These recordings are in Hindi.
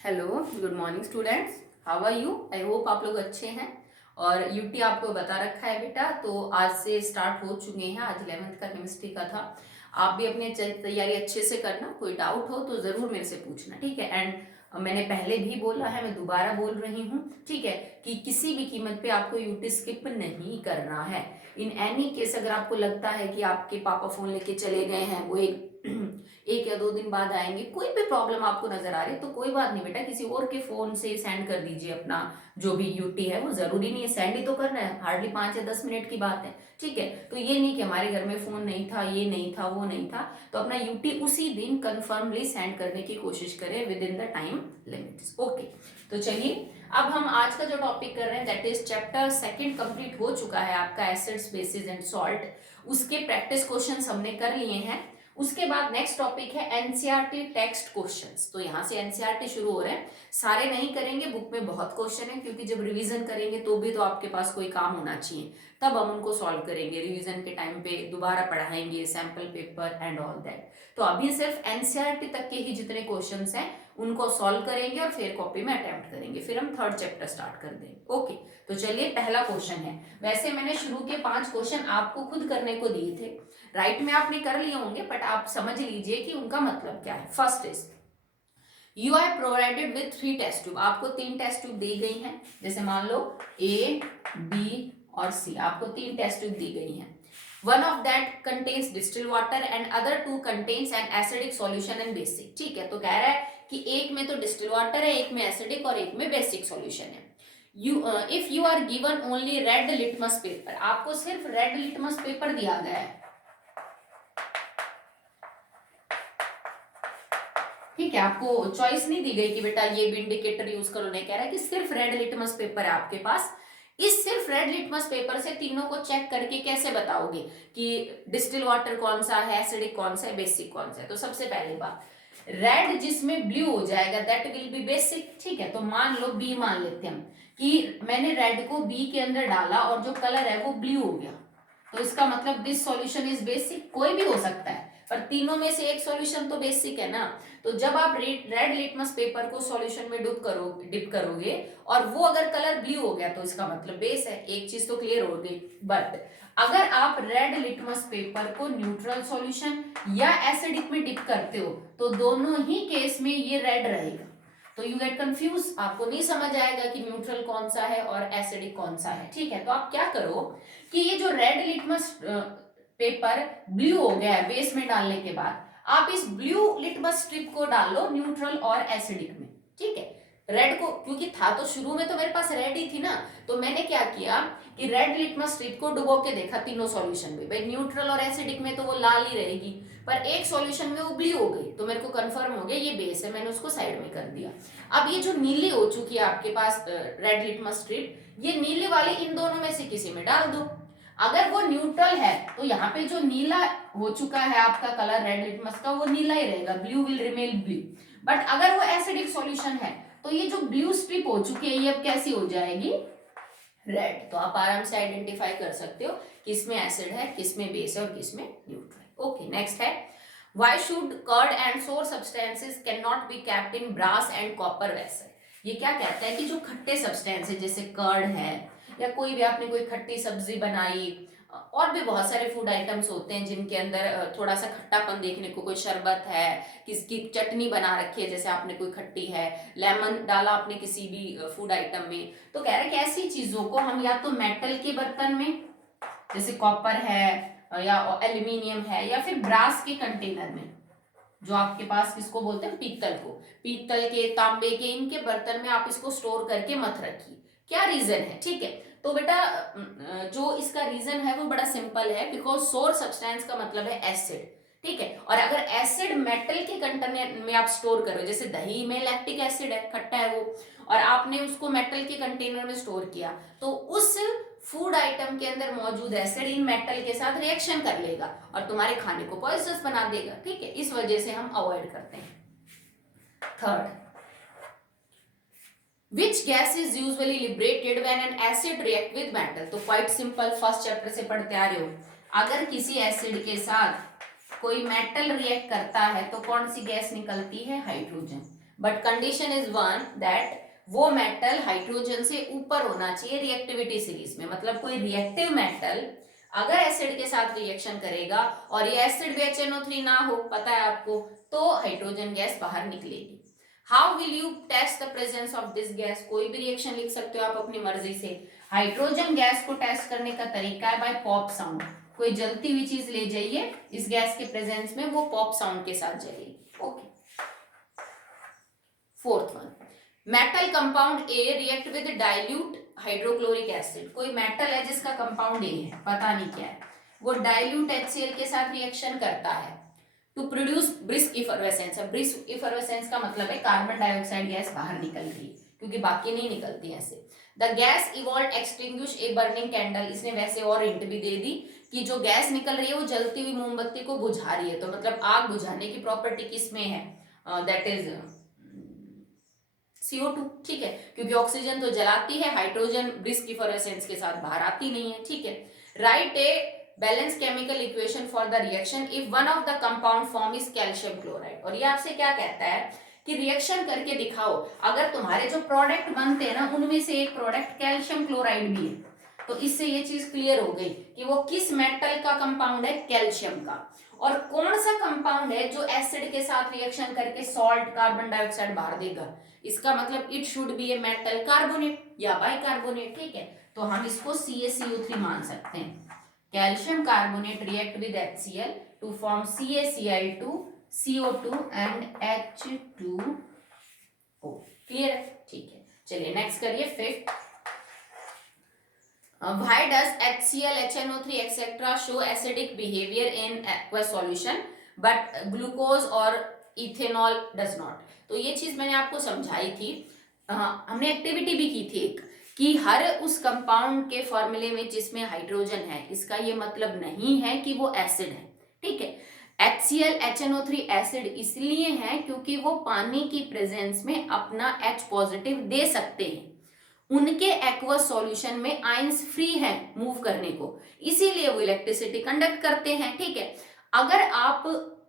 Hello, good morning students. How are you? I hope आप लोग अच्छे हैं। और यूटी आपको बता रखा है बेटा, तो आज से स्टार्ट हो चुके हैं। आज 11th का केमिस्ट्री का था। आप भी अपनी तैयारी अच्छे से करना। कोई डाउट हो तो ज़रूर मेरे से पूछना, ठीक है। एंड मैंने पहले भी बोला है, मैं दोबारा बोल रही हूँ, ठीक है, कि किसी भी कीमत पे आपको यूटी स्किप नहीं करना है। इन एनी केस अगर आपको लगता है कि आपके पापा फ़ोन लेके चले गए हैं, वो एक या 2 दिन बाद आएंगे, कोई भी प्रॉब्लम आपको नजर आ रही है तो कोई बात नहीं बेटा, किसी और के फोन से सेंड कर दीजिए अपना जो भी यूटी है। वो जरूरी नहीं है सेंड ही तो करना है, हार्डली 5 या 10 मिनट की बात है, ठीक है। तो ये नहीं कि हमारे घर में फोन नहीं था, ये नहीं था, वो नहीं था, तो अपना यूटी उसी दिन कंफर्मली सेंड करने की कोशिश करें with in the time limits. Okay, तो चलिए अब हम आज का जो टॉपिक कर रहे हैं that is chapter second complete हो चुका है आपका, एसिड्स बेसिस एंड सॉल्ट। उसके प्रैक्टिस क्वेश्चंस हमने कर लिए हैं। उसके बाद नेक्स्ट टॉपिक है एनसीईआरटी टेक्स्ट क्वेश्चंस। तो यहाँ से एनसीईआरटी शुरू हो रहे हैं। सारे नहीं करेंगे, बुक में बहुत क्वेश्चन है, क्योंकि जब रिवीजन करेंगे तो भी तो आपके पास कोई काम होना चाहिए, तब हम उनको सॉल्व करेंगे। रिवीजन के टाइम पे दोबारा पढ़ाएंगे sample paper and all that. तो अभी सिर्फ एनसीईआरटी तक के ही जितने क्वेश्चन हैं उनको सॉल्व करेंगे और फिर कॉपी में अटेम्प्ट करेंगे, फिर हम थर्ड चैप्टर स्टार्ट कर देंगे। ओके, तो चलिए पहला क्वेश्चन है। वैसे मैंने शुरू के 5 क्वेश्चन आपको खुद करने को दिए थे, राइट में आपने कर लिए होंगे, बट आप समझ लीजिए कि उनका मतलब क्या है। First is you are provided with 3 test tube. आपको 3 टेस्ट ट्यूब दी गई हैं, जैसे मान लो ए, बी और सी, आपको 3 टेस्ट ट्यूब दी गई हैं। One of that contains distil water and other 2 contains an acidic solution and basic. ठीक है, तो कह रहा है कि एक में तो डिस्टिल वाटर है, एक में एसिडिक और एक में बेसिक सॉल्यूशन है। If you are given only red litmus paper, आपको सिर्फ रेड लिटमस पेपर दिया गया है, ठीक है। आपको चॉइस नहीं दी गई कि बेटा ये भी इंडिकेटर यूज करो, नहीं, कह रहा है कि सिर्फ रेड लिटमस पेपर है आपके पास। इस सिर्फ रेड लिटमस पेपर से तीनों को चेक करके कैसे बताओगे कि डिस्टिल वाटर कौन सा है, एसिडिक कौन सा है, बेसिक कौन सा है। तो सबसे पहली बात, रेड जिसमें ब्लू हो जाएगा दैट विल बी बेसिक, ठीक है। तो मान लो बी मान लेते हैं हम कि मैंने रेड को बी के अंदर डाला और जो कलर है वो ब्लू हो गया, तो इसका मतलब दिस सॉल्यूशन इज बेसिक। कोई भी हो सकता है, पर तीनों में से एक सॉल्यूशन तो बेसिक है ना। तो जब आप रेड लिटमस पेपर को सॉल्यूशन में डिप करोगे और वो अगर कलर ब्लू हो गया तो इसका मतलब बेस है। एक चीज तो क्लियर हो गई। बट अगर आप रेड लिटमस पेपर को न्यूट्रल सॉल्यूशन या एसिडिक में डिप करते हो तो दोनों ही केस में ये रेड रहेगा। तो यू गेट कंफ्यूज, आपको नहीं समझ आएगा कि न्यूट्रल कौन सा है और एसिडिक कौन सा है, ठीक है। तो आप क्या करो कि ये जो रेड लिटमस पेपर ब्लू हो गया है बेस में डालने के बाद, आप इस ब्लू लिटमस स्ट्रिप को डालो न्यूट्रल और एसिडिक में, ठीक है। रेड को, क्योंकि था तो शुरू में तो मेरे पास रेड ही थी ना, तो मैंने क्या किया कि रेड लिटमस स्ट्रिप को डुबो के देखा तीनों सॉल्यूशन में। भाई न्यूट्रल और एसिडिक में तो वो लाल ही रहेगी, पर एक सॉल्यूशन में वो ब्लू हो गई, तो मेरे को कंफर्म हो गया ये बेस है, मैंने उसको साइड में कर दिया। अब ये जो नीली हो चुकी है आपके पास रेड लिटमस स्ट्रिप, ये नीले वाली इन दोनों में से किसी में डाल दो। अगर वो न्यूट्रल है तो यहाँ पे जो नीला हो चुका है आपका कलर रेड लिटमस का, वो नीला ही रहेगा, blue will remain blue. But अगर वो एसिडिक सॉल्यूशन है तो ये जो ब्लू स्ट्रिप हो चुकी है ये अब कैसी हो जाएगी, रेड। तो आप आराम से आइडेंटिफाई कर सकते हो किसमें एसिड है, किसमें बेस है और किसमें न्यूट्रल। ओके, नेक्स्ट है why should curd and sour substances cannot be kept in brass and copper vessel। ये क्या कहता है कि जो खट्टे सब्सटेंस है जैसे कर्ड है या कोई भी आपने कोई खट्टी सब्जी बनाई, और भी बहुत सारे फूड आइटम्स होते हैं जिनके अंदर थोड़ा सा खट्टापन देखने को, कोई शरबत है, किसकी चटनी बना रखी है जैसे आपने कोई खट्टी है, लेमन डाला आपने किसी भी फूड आइटम में, तो कह रहे हैं कि ऐसी चीजों को हम या तो मेटल के बर्तन में जैसे कॉपर है या एल्यूमिनियम है, या फिर ब्रास के कंटेनर में, जो आपके पास किसको बोलते हैं, पीतल को, पीतल के, तांबे के, इनके बर्तन में आप इसको स्टोर करके मत रखिए। क्या रीजन है, ठीक है। तो बेटा जो इसका रीजन है वो बड़ा सिंपल है, बिकॉज सोर सब्सटेंस का मतलब है एसिड, ठीक है। और अगर एसिड मेटल के कंटेनर में आप स्टोर करो, जैसे दही में लैक्टिक एसिड है, खट्टा है वो, और आपने उसको मेटल के कंटेनर में स्टोर किया, तो उस फूड आइटम के अंदर मौजूद एसिड इन मेटल के साथ रिएक्शन कर लेगा और तुम्हारे खाने को पॉइजनस बना देगा, ठीक है। इस वजह से हम अवॉइड करते हैं। Third, which gas is usually liberated when an acid react with metal. तो क्वाइट सिंपल, फर्स्ट चैप्टर से पढ़ते आ रहे हो, अगर किसी एसिड के साथ कोई मेटल रिएक्ट करता है तो कौन सी गैस निकलती है, hydrogen. But condition is one that वो मेटल हाइड्रोजन से ऊपर होना चाहिए रिएक्टिविटी सीरीज में। मतलब कोई रिएक्टिव मेटल अगर एसिड के साथ रिएक्शन करेगा और ये एसिड भी HNO3 ना हो, पता है आपको, तो हाइड्रोजन गैस बाहर निकलेगी। How will you test the presence of this gas? कोई भी रिएक्शन लिख सकते हो आप अपनी मर्जी से। हाइड्रोजन गैस को टेस्ट करने का तरीका है बाय पॉप साउंड। कोई जलती हुई चीज ले जाइए इस गैस के प्रेजेंस में, वो पॉप साउंड के साथ जलेगी। Okay. Fourth one, metal compound A react with dilute hydrochloric acid. कोई मेटल है जिसका कंपाउंड ए है, पता नहीं क्या है, वो डाइल्यूट HCl के साथ रिएक्शन करता है to produce brisk effervescence. Brisk effervescence का मतलब है कार्बन डाइऑक्साइड गैस बाहर निकल रही है, क्योंकि बाकी नहीं निकलती ऐसे। The gas evolve extinguish a burning candle. इसने वैसे और हिंट भी दे दी कि जो गैस निकल रही है वो जलती हुई मोमबत्ती को बुझा रही है। तो मतलब आग बुझाने की प्रॉपर्टी किसमें है? दैट इज CO2, ठीक है, क्योंकि ऑक्सीजन तो जलाती है, हाइड्रोजन ब्रिस्क इफरवेसेंस के साथ बाहर आती नहीं है, ठीक है। Right a balance chemical equation for the reaction if one of the compound form is calcium chloride. और ये आपसे क्या कहता है कि रिएक्शन करके दिखाओ अगर तुम्हारे जो प्रोडक्ट बनते हैं ना उनमें से एक प्रोडक्ट कैल्शियम क्लोराइड भी है। तो इससे ये चीज क्लियर हो गई कि वो किस मेटल का कंपाउंड है, कैल्शियम का। और कौन सा कंपाउंड है जो एसिड के साथ रिएक्शन करके सॉल्ट कार्बन डाइऑक्साइड बाहर देगा? इसका मतलब it should be a metal carbonate या बाइकार्बोनेट, ठीक है। तो हम इसको CaCO3 मान सकते हैं। Calcium carbonate react with HCl to form CaCl2 CO2 and H2O। Clear है, ठीक है। चलिए नेक्स्ट करिए fifth. Why does HCl, HNO3 etc. show acidic behavior in aqueous solution but glucose और इथेनॉल does not? तो ये चीज मैंने आपको समझाई थी, हमने एक्टिविटी भी की थी एक, कि हर उस कंपाउंड के फॉर्मूले में जिसमें हाइड्रोजन है इसका ये मतलब नहीं है कि वो एसिड है, ठीक है। HCl, HNO3 एसिड इसलिए है क्योंकि वो पानी की प्रेजेंस में अपना H पॉजिटिव दे सकते हैं। उनके एक्वस सॉल्यूशन में आयंस फ्री हैं मूव करने को, इसीलिए वो इलेक्ट्रिसिटी कंडक्ट करते हैं, ठीक है। अगर आप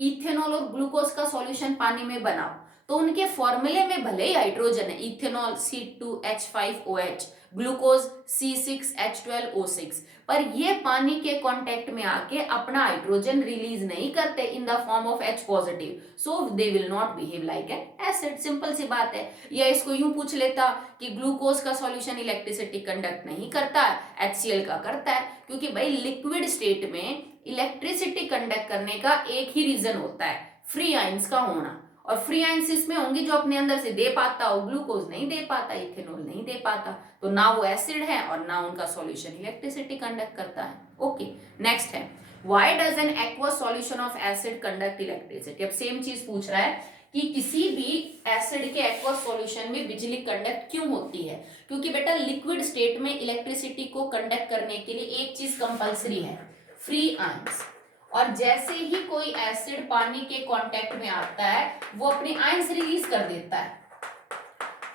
इथेनॉल और ग्लूकोज का सॉल्यूशन पानी में बनाओ तो उनके फॉर्मूले में भले ही हाइड्रोजन है, इथेनॉल C2H5OH, ग्लूकोज C6H12O6, पर ये पानी के कांटेक्ट में आके अपना हाइड्रोजन रिलीज नहीं करते in the form of H positive, so they will not behave like an acid. Simple सी बात है। या इसको यूं पूछ लेता कि ग्लूकोज का सॉल्यूशन इलेक्ट्रिसिटी कंडक्ट नहीं करता, HCl का करता है, क्योंकि भाई लिक्विड स्टेट में इलेक्ट्रिसिटी कंडक्ट करने का एक ही रीजन होता है, फ्री आयंस का होना। और फ्री आयंस इसमें होंगे जो अपने अंदर से दे पाता हो, ग्लूकोज नहीं दे पाता, इथेनॉल नहीं दे पाता, तो ना वो एसिड है और ना उनका सॉल्यूशन इलेक्ट्रिसिटी कंडक्ट करता है। ओके, नेक्स्ट है why does an aqueous solution of acid conduct electricity. अब सेम चीज पूछ रहा है कि किसी भी एसिड के एक्वस सॉल्यूशन में बिजली कंडक्ट क्यों होती है? क्योंकि बेटा लिक्विड स्टेट में इलेक्ट्रिसिटी को कंडक्ट करने के लिए एक चीज कंपलसरी है, फ्री आयंस। और जैसे ही कोई एसिड पानी के कांटेक्ट में आता है वो अपनी आयंस रिलीज कर देता है,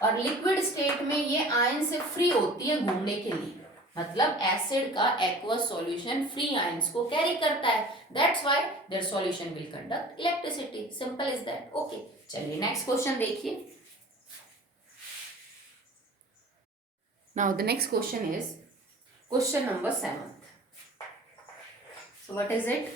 और लिक्विड स्टेट में ये आयंस फ्री होती है घूमने के लिए। मतलब एसिड का एक्वस सॉल्यूशन फ्री आयंस को कैरी करता है, that's why their solution will conduct electricity, simple is that. Okay, चलिए नेक्स्ट क्वेश्चन देखिए। Now the next question is question number 7। So what is it?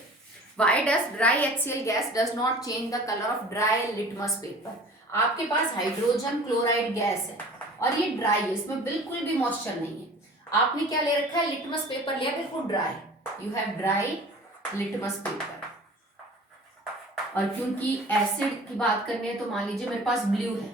Why does dry HCl gas does not change the color of dry litmus paper? आपके पास हाइड्रोजन क्लोराइड गैस है और ये ड्राई है, इसमें बिल्कुल भी मॉइस्चर नहीं है। आपने क्या ले रखा है? लिटमस पेपर लिया, बिल्कुल dry. You have dry litmus paper. और क्योंकि एसिड की बात करनी है तो मान लीजिए मेरे पास ब्लू है,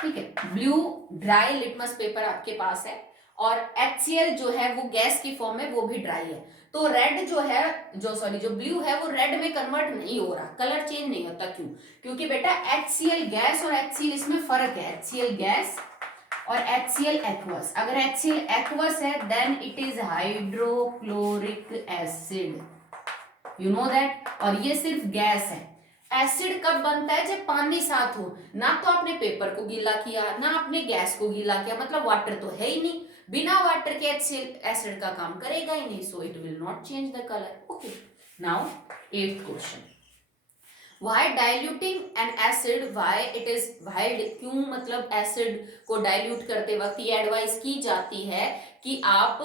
ठीक है, ब्लू ड्राई लिटमस पेपर आपके पास है, और HCl जो है वो गैस की फॉर्म में, वो भी ड्राई है। तो रेड जो है, जो ब्लू है वो रेड में कन्वर्ट नहीं हो रहा, कलर चेंज नहीं होता। क्यों? क्योंकि बेटा HCl गैस और HCl इसमें फर्क है, HCl गैस और HCl एक्वस। अगर HCl एक्वस है then it is hydrochloric acid, you know that. और ये सिर्फ गैस है। एसिड कब बनता है? जब पानी साथ हो। ना तो आपने पेपर को गीला किया, ना आपने गैस को गीला किया, मतलब वाटर तो है ही नहीं। बिना वाटर के एसिड का काम करेगा ही नहीं, so it will not change the colour. Okay, now 8th question. Why diluting an acid, why it is why, क्यों मतलब एसिड को डाइल्यूट करते वक्त ये एडवाइस की जाती है कि आप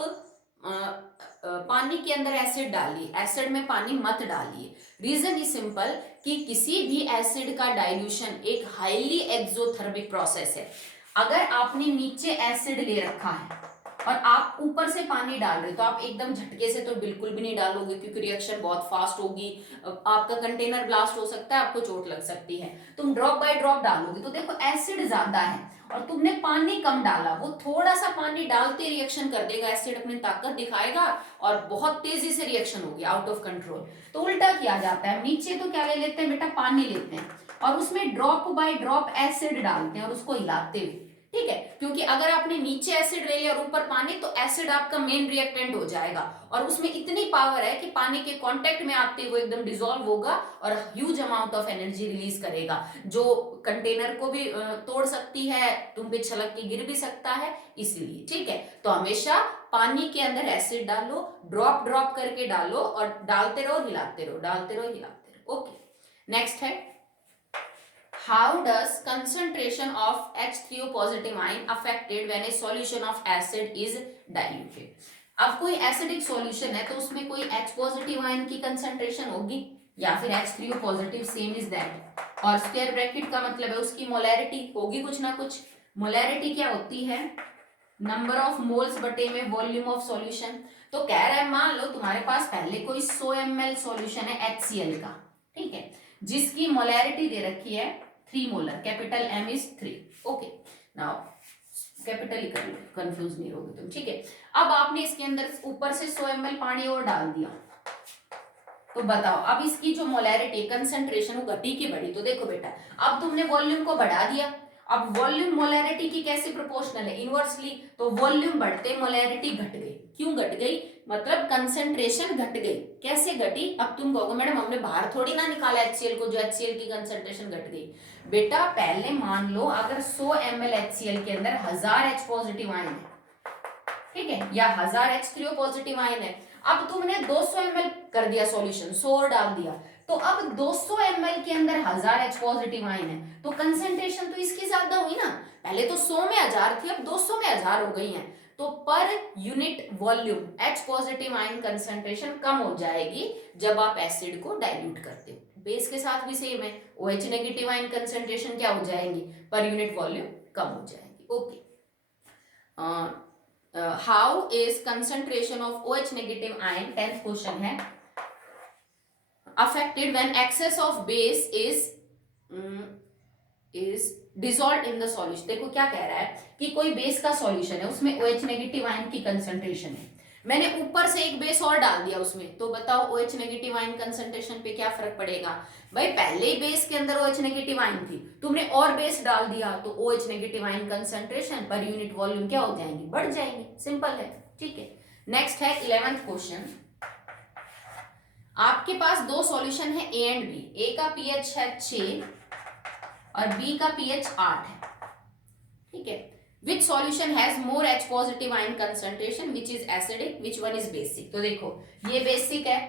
पानी के अंदर एसिड डालिए, एसिड में पानी मत डालिए। रीजन इज सिंपल कि किसी भी एसिड का डाइल्यूशन एक हाईली एक्सोथर्मिक प्रोसेस है। अगर आपने नीचे एसिड ले रखा है और आप ऊपर से पानी डाल रहे हो तो आप एकदम झटके से तो बिल्कुल भी नहीं डालोगे, क्योंकि रिएक्शन बहुत फास्ट होगी, आपका कंटेनर ब्लास्ट हो सकता है, आपको चोट लग सकती है। तुम ड्रॉप बाय ड्रॉप डालोगे तो देखो एसिड ज्यादा है और तुमने पानी कम डाला, वो थोड़ा सा पानी डालते रिएक्शन कर देगा, एसिड अपनी ताकत दिखाएगा और बहुत तेजी से रिएक्शन होगी, आउट ऑफ कंट्रोल। तो उल्टा किया जाता है, नीचे तो क्या ले लेते हैं बेटा, पानी लेते हैं और उसमें ड्रॉप बाय ड्रॉप एसिड डालते हैं और उसको हिलाते हुए, ठीक है, क्योंकि अगर आपने नीचे एसिड ले लिया और ऊपर पानी तो एसिड आपका मेन रिएक्टेंट हो जाएगा और उसमें इतनी पावर है कि पानी के कांटेक्ट में आते हुए एकदम डिसॉल्व होगा और huge amount of energy release करेगा, जो कंटेनर को भी तोड़ सकती है, तुम पे छलक के गिर भी सकता है, इसीलिए। ठीक है, तो हमेशा पानी के अंदर एसिड डालो, ड्रॉप ड्रॉप करके डालो और डालते रहो हिलाते रहो, डालते रहो हिलाते रहो। ओके, नेक्स्ट है, how does concentration of H3O positive ion affected when a solution of acid is diluted? अब कोई एसिडिक सॉल्यूशन है तो उसमें कोई H पॉजिटिव आयन की कंसंट्रेशन होगी या फिर H3O positive, same is that, और स्क्वायर ब्रैकेट का मतलब है उसकी मोलैरिटी होगी कुछ ना कुछ। मोलैरिटी क्या होती है, नंबर ऑफ मोल्स बटे में वॉल्यूम ऑफ सॉल्यूशन। तो कह रहा है मान लो तुम्हारे पास पहले कोई 100 ml सॉल्यूशन है HCl का, ठीक है, जिसकी मोलैरिटी दे रखी है 3 molar, capital M is 3। Okay, now capital ही कर लो, कंफ्यूज नहीं होगे तुम, ठीक है। अब आपने इसके अंदर ऊपर से 100 ml पानी और डाल दिया, तो बताओ अब इसकी जो मोलैरिटी कंसंट्रेशन वो घटी की बढ़ी? तो देखो बेटा, अब तुमने वॉल्यूम को बढ़ा दिया, अब वॉल्यूम मोलैरिटी की कैसे प्रोपोर्शनल है, इनवर्सली, तो वॉल्यूम बढ़ते मोलैरिटी घट गई। क्यों घट गई, मतलब कंसंट्रेशन घट गई। कैसे घटी? अब तुम कहोगे मैडम हमने बाहर थोड़ी ना निकाला HCl को जो HCl की कंसंट्रेशन घट गई। बेटा पहले मान लो अगर 100 ml HCl के अंदर 1000 H पॉजिटिव आयन है, ठीक है, या 1000 H3O पॉजिटिव आयन है, अब तुमने 200 ml कर दिया सॉल्यूशन, 100 डाल दिया, तो अब 200 ml के अंदर 1000 H पॉजिटिव आयन है, तो कंसंट्रेशन तो इसकी ज्यादा हुई ना, पहले तो 100 में 1000 थी, अब 200 में 1000 हो गई है, तो पर unit volume H positive ion concentration कम हो जाएगी जब आप एसिड को डाइल्यूट करते हो। बेस के साथ भी सेम है, OH नेगेटिव आयन कंसंट्रेशन क्या हो जाएंगी, पर यूनिट वॉल्यूम कम हो जाएगी। Okay, how is concentration of OH negative ion, 10th question है, affected when excess of base is dissolved in the solution? देखो क्या कह रहा है कि कोई बेस का सॉल्यूशन है, उसमें OH नेगेटिव आयन की कंसंट्रेशन है, मैंने ऊपर से एक बेस और डाल दिया उसमें, तो बताओ OH नेगेटिव आयन कंसंट्रेशन पे क्या फर्क पड़ेगा? भाई पहले ही बेस के अंदर OH नेगेटिव आयन थी, तुमने और बेस डाल दिया तो OH नेगेटिव आयन कंसंट्रेशन पर यूनिट वॉल्यूम क्या हो जाएंगी, बढ़ जाएंगी, सिंपल है। ठीक है, नेक्स्ट है 11th क्वेश्चन, आपके पास दो सॉल्यूशन है A एंड B, A का pH है 6 और B का pH 8 है, ठीक है, which solution has more H positive ion concentration, which is acidic, which one is basic? तो देखो ये बेसिक है,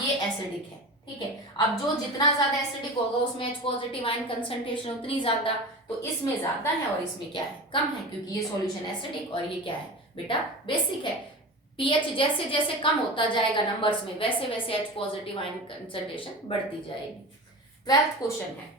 ये एसिडिक है, ठीक है, अब जो जितना ज्यादा एसिडिक होगा उसमें H पॉजिटिव आयन कंसंट्रेशन उतनी ज्यादा, तो इसमें ज्यादा है और इसमें क्या है, कम है, क्योंकि ये सॉल्यूशन एसिडिक और ये क्या है बेटा, बेसिक है। pH जैसे जैसे कम होता जाएगा नंबर्स में वैसे वैसे H पॉजिटिव आयन कंसंट्रेशन बढ़ती जाएगी। 12th क्वेश्चन है,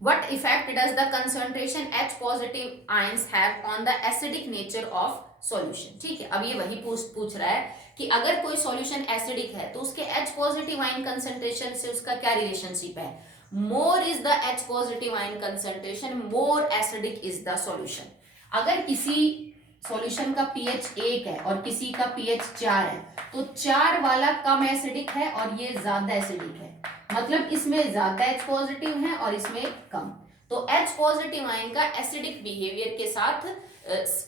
what effect does the concentration H positive ions have on the acidic nature of solution? ठीक है, अब ये वही पूछ रहा है कि अगर कोई सॉल्यूशन एसिडिक है तो उसके H पॉजिटिव आयन कंसंट्रेशन से उसका क्या रिलेशनशिप है, more is the H positive ion concentration more acidic is the solution. अगर किसी सॉल्यूशन का pH 1 है और किसी का pH 4 है तो 4 वाला कम एसिडिक है और ये ज्यादा एसिडिक है, मतलब इसमें ज्यादा H पॉजिटिव है और इसमें कम, तो H पॉजिटिव आयन का एसिडिक बिहेवियर के साथ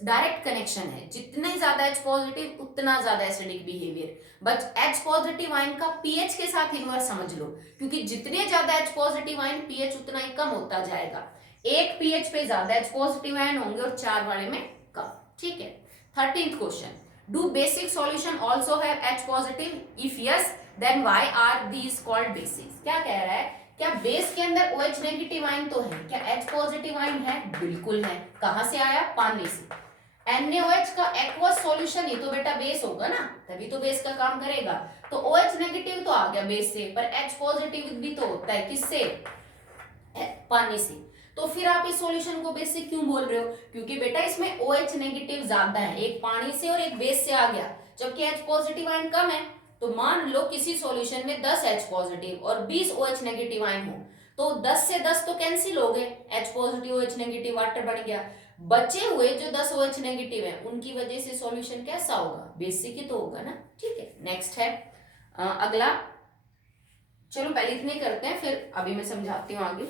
डायरेक्ट कनेक्शन है, जितने ज्यादा H पॉजिटिव उतना ज्यादा acidic behaviour. But H positive ion का pH के साथ इनवर्स समझ लो, क्योंकि जितने ज्यादा H पॉजिटिव आयन pH उतना ही कम होता जाएगा, एक pH पे ज्यादा H पॉजिटिव आयन होंगे और 4 वाले में कम। ठीक है, 13th question, do basic solution also have H positive? If yes then why are these called basics? क्या कह रहा है, क्या बेस के अंदर OH नेगेटिव आयन तो है, क्या H पॉजिटिव आयन है? बिल्कुल है। कहां से आया? पानी से। NaOH का एक्वस सॉल्यूशन ही तो बेटा बेस होगा ना, तभी तो बेस का काम करेगा। तो OH नेगेटिव तो आ गया बेस से, पर H पॉजिटिव भी तो होता है किससे? पानी से। तो फिर आप इस सॉल्यूशन को बेस से क्यों बोल रहे हो? क्योंकि बेटा इसमें OH नेगेटिव ज्यादा है, एक पानी से और एक बेस से आ गया, जबकि H पॉजिटिव आयन कम है। तो मान लो किसी सॉल्यूशन में 10 H पॉजिटिव और 20 OH नेगेटिव आयन हो, तो 10 से 10 तो कैंसिल हो गए, H positive OH negative water बन गया। बचे हुए जो 10 OH नेगेटिव है उनकी वजह से सॉल्यूशन कैसा होगा? बेसिक ही तो होगा ना। ठीक है, नेक्स्ट है अगला। चलो पहले इतने करते हैं, फिर अभी मैं समझाती हूँ आगे।